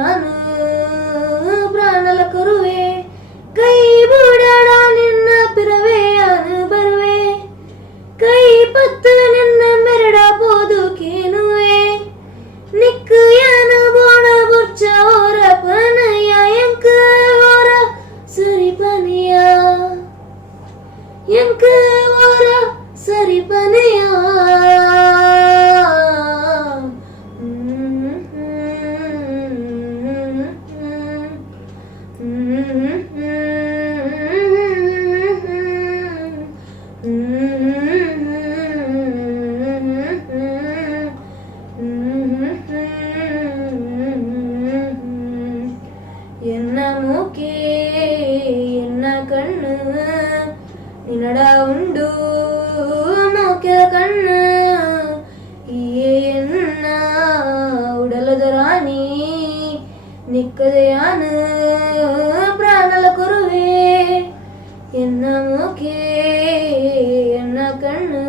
ನಿಕ್ಕದೆಯಾನು ಪ್ರಾಣಲ ಕರುವೆ ಕೈ ಬೂಡಾಡ ನಿನ್ನ ಪಿರವೆಯಾನು ಬರುವೆ ಕೈ ಪತ್ತು ನಿನ್ನ ಮೆರಡ ಬೋದು ಕೇನುವೆ ನಿಕ್ಕು ಯಾನ ಬೋಣ ಬುರ್ಚ ಓರ ಪನಯ ಎಂಕ ಓರ ಸರಿ ಪನಿಯ ಎಂಕ ಓರ ಸರಿ ಪನಿಯ என்ன மூக்கே என்ன கண்ணு நின்னட உண்டு மூக்க கண்ணு என்ன உடலದ ರಾಣಿ ನಿಕ್ಕದೆಯಾನು ಪ್ರಾಣಲ ಕೊರುವೆ ಎನ್ನ ಮೂಕೆ ಎನ್ನ ಕಣ್ಣು